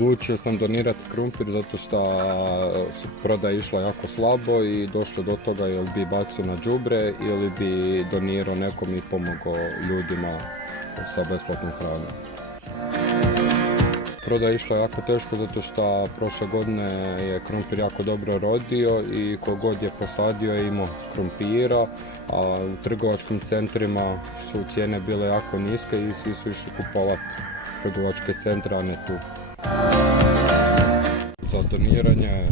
Odlučio sam donirati krumpir zato što su prodaja išla jako slabo i došlo do toga ili bi bacio na đubre ili bi donirao nekom i pomogao ljudima sa besplatnom hranom. Prodaja išla jako teško zato što prošle godine je krumpir jako dobro rodio i kogod je posadio je imao krumpira, a u trgovačkim centrima su cijene bile jako niske i svi su išli kupovati trgovačke centre, a ne tu. Za doniranje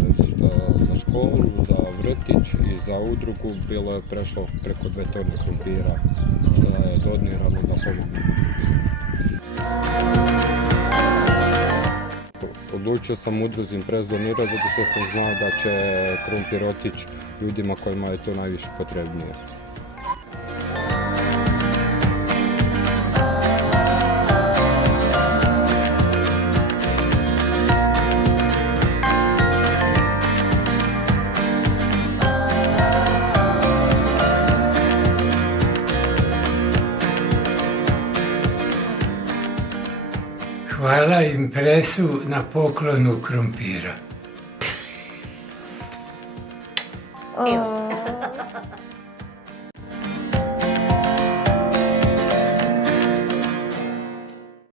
za školu, za vrtić i za udrugu bilo je prešlo preko 2 tone krumpira što je donirano da pomogne. Odlučio sam udruzi Impress donirati zato što sam znao da će krumpir otići ljudima kojima je to najviše potrebnije. Hvala Impressu na poklonu krumpira.